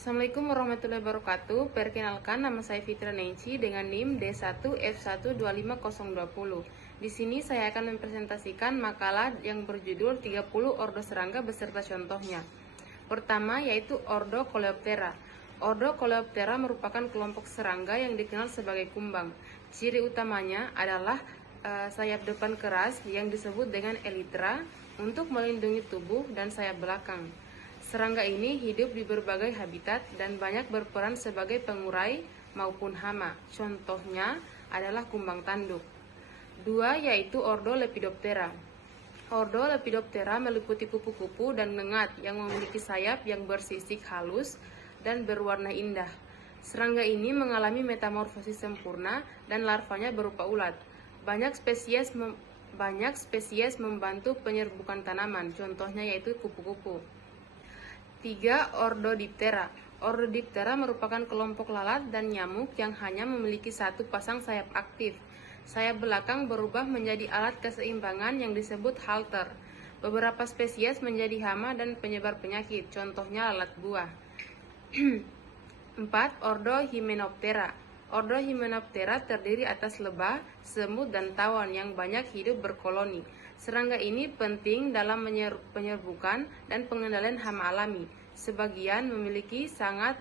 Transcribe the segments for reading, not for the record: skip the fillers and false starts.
Assalamualaikum warahmatullahi wabarakatuh. Perkenalkan, nama saya Fitra Nenci dengan NIM D1F1 25020. Di sini saya akan mempresentasikan makalah yang berjudul 30 ordo serangga beserta contohnya. Pertama yaitu Ordo Coleoptera. Ordo Coleoptera merupakan kelompok serangga yang dikenal sebagai kumbang. Ciri utamanya adalah sayap depan keras yang disebut dengan elytra untuk melindungi tubuh dan sayap belakang. Serangga ini hidup di berbagai habitat dan banyak berperan sebagai pengurai maupun hama. Contohnya adalah kumbang tanduk. Dua yaitu Ordo Lepidoptera. Ordo Lepidoptera meliputi kupu-kupu dan ngengat yang memiliki sayap yang bersisik halus dan berwarna indah. Serangga ini mengalami metamorfosis sempurna dan larvanya berupa ulat. Banyak spesies membantu penyerbukan tanaman, contohnya yaitu kupu-kupu. 3. Ordo Diptera. Ordo Diptera merupakan kelompok lalat dan nyamuk yang hanya memiliki satu pasang sayap aktif. Sayap belakang berubah menjadi alat keseimbangan yang disebut halter. Beberapa spesies menjadi hama dan penyebar penyakit, contohnya lalat buah. 4. Ordo Hymenoptera. Ordo Hymenoptera terdiri atas lebah, semut, dan tawon yang banyak hidup berkoloni. Serangga ini penting dalam penyerbukan dan pengendalian hama alami. Sebagian memiliki sengat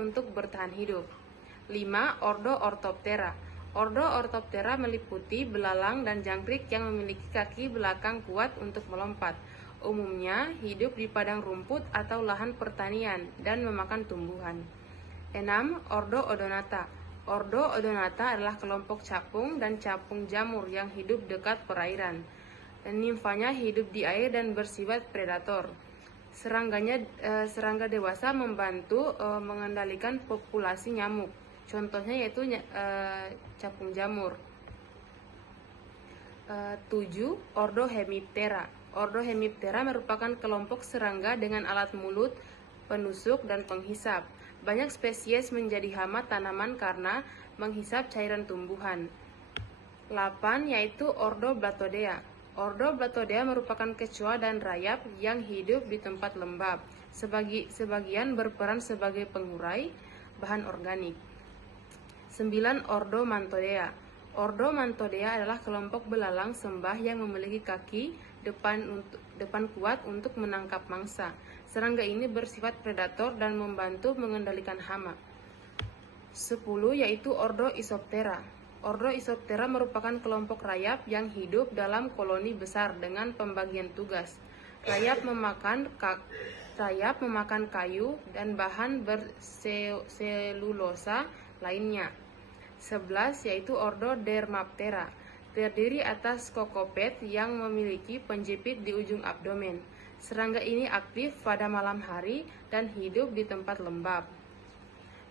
untuk bertahan hidup. 5. Ordo Orthoptera. Ordo Orthoptera meliputi belalang dan jangkrik yang memiliki kaki belakang kuat untuk melompat. Umumnya hidup di padang rumput atau lahan pertanian dan memakan tumbuhan. 6. Ordo Odonata. Ordo Odonata adalah kelompok capung dan capung jamur yang hidup dekat perairan. Nimfanya hidup di air dan bersifat predator. Serangga dewasa membantu mengendalikan populasi nyamuk. Contohnya yaitu capung jamur. 7. Ordo Hemiptera. Ordo Hemiptera merupakan kelompok serangga dengan alat mulut, penusuk, dan penghisap. Banyak spesies menjadi hama tanaman karena menghisap cairan tumbuhan. 8. Yaitu Ordo Blattodea. Ordo Blattodea merupakan kecoa dan rayap yang hidup di tempat lembab. Sebagian berperan sebagai pengurai bahan organik. 9. Ordo Mantodea. Ordo Mantodea adalah kelompok belalang sembah yang memiliki kaki depan kuat untuk menangkap mangsa. Serangga ini bersifat predator dan membantu mengendalikan hama. 10. Yaitu Ordo Isoptera. Ordo Isoptera merupakan kelompok rayap yang hidup dalam koloni besar dengan pembagian tugas. Rayap memakan kayu dan bahan berselulosa lainnya. 11. Yaitu Ordo Dermaptera. Terdiri atas kokopet yang memiliki penjepit di ujung abdomen. Serangga ini aktif pada malam hari dan hidup di tempat lembab.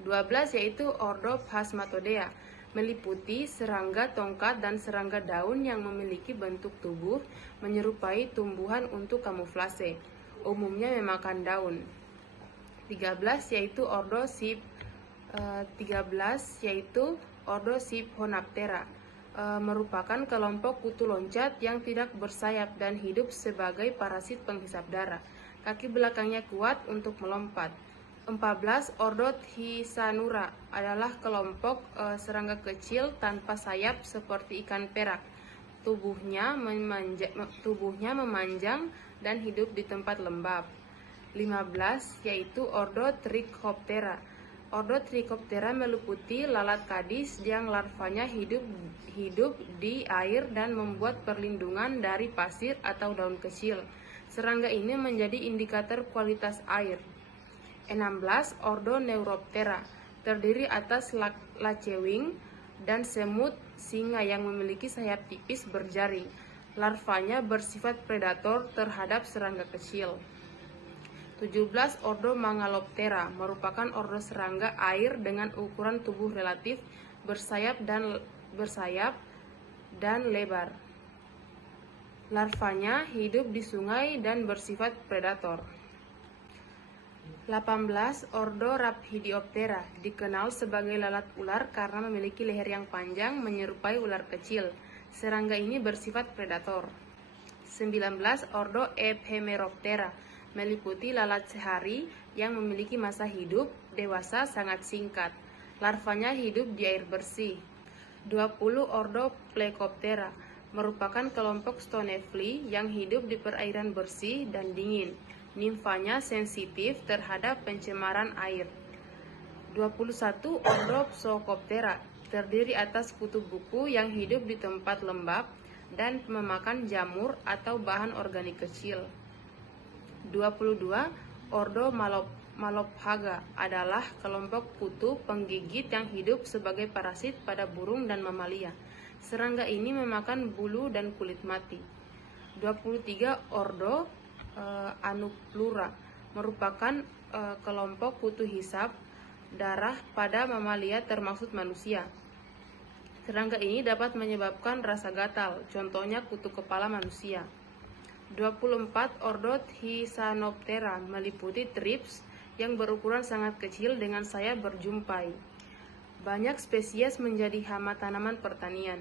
12. Yaitu Ordo Phasmatodea. Meliputi serangga tongkat dan serangga daun yang memiliki bentuk tubuh menyerupai tumbuhan untuk kamuflase. Umumnya memakan daun. 13. Yaitu Ordo Siphonaptera. Merupakan kelompok kutu loncat yang tidak bersayap dan hidup sebagai parasit penghisap darah. Kaki belakangnya kuat untuk melompat. 14. Ordo Thysanura adalah kelompok serangga kecil tanpa sayap seperti ikan perak. Tubuhnya memanjang dan hidup di tempat lembab. 15. Yaitu Ordo Trichoptera. Ordo Trichoptera meliputi lalat kadis yang larvanya hidup di air dan membuat perlindungan dari pasir atau daun kecil. Serangga ini menjadi indikator kualitas air. 16. Ordo Neuroptera. Terdiri atas lacewing dan semut singa yang memiliki sayap tipis berjaring. Larvanya bersifat predator terhadap serangga kecil. 17. Ordo Mangaloptera merupakan ordo serangga air dengan ukuran tubuh relatif bersayap dan lebar. Larvanya hidup di sungai dan bersifat predator. 18. Ordo Rhaphidioptera dikenal sebagai lalat ular karena memiliki leher yang panjang menyerupai ular kecil. Serangga ini bersifat predator. 19. Ordo Ephemeroptera meliputi lalat sehari yang memiliki masa hidup dewasa sangat singkat. Larvanya hidup di air bersih. 20 ordo Plecoptera merupakan kelompok stonefly yang hidup di perairan bersih dan dingin. Nimfanya sensitif terhadap pencemaran air. 21 ordo Pseucoptera terdiri atas kutu buku yang hidup di tempat lembab dan memakan jamur atau bahan organik kecil. 22 ordo Malophaga adalah kelompok kutu penggigit yang hidup sebagai parasit pada burung dan mamalia. Serangga ini memakan bulu dan kulit mati. 23 ordo Anuplura merupakan kelompok kutu hisap darah pada mamalia termasuk manusia. Serangga ini dapat menyebabkan rasa gatal, contohnya kutu kepala manusia. 24 ordo Thysanoptera meliputi thrips yang berukuran sangat kecil dengan sayap berjumpai. Banyak spesies menjadi hama tanaman pertanian.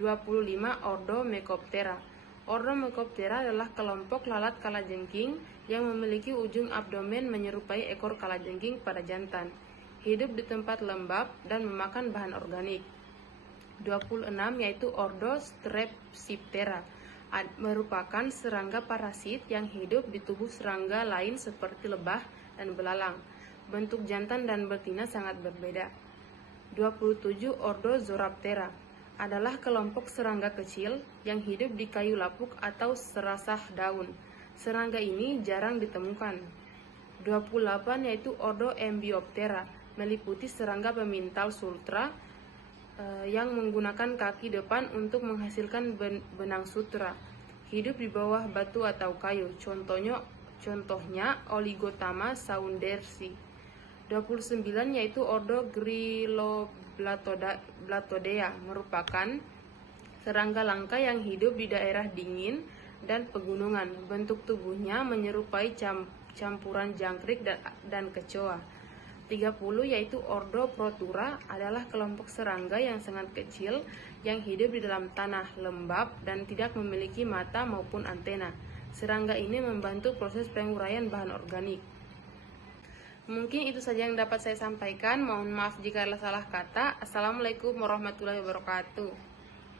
25 ordo Mecoptera. Ordo Mecoptera adalah kelompok lalat kalajengking yang memiliki ujung abdomen menyerupai ekor kalajengking pada jantan. Hidup di tempat lembab dan memakan bahan organik. 26 yaitu ordo Strepsiptera, merupakan serangga parasit yang hidup di tubuh serangga lain seperti lebah dan belalang. Bentuk jantan dan betina sangat berbeda. 27 ordo Zooptera adalah kelompok serangga kecil yang hidup di kayu lapuk atau serasah daun. Serangga ini jarang ditemukan. 28 yaitu ordo Embioptera, meliputi serangga pemintal sutra yang menggunakan kaki depan untuk menghasilkan benang sutra. Hidup di bawah batu atau kayu, contohnya Oligotama saundersi. 29 yaitu ordo Grylloblatodea, merupakan serangga langka yang hidup di daerah dingin dan pegunungan. Bentuk tubuhnya menyerupai campuran jangkrik dan kecoa. 30 yaitu ordo Protura adalah kelompok serangga yang sangat kecil yang hidup di dalam tanah lembab dan tidak memiliki mata maupun antena. Serangga ini membantu proses penguraian bahan organik. Mungkin itu saja yang dapat saya sampaikan. Mohon maaf jika ada salah kata. Assalamualaikum warahmatullahi wabarakatuh.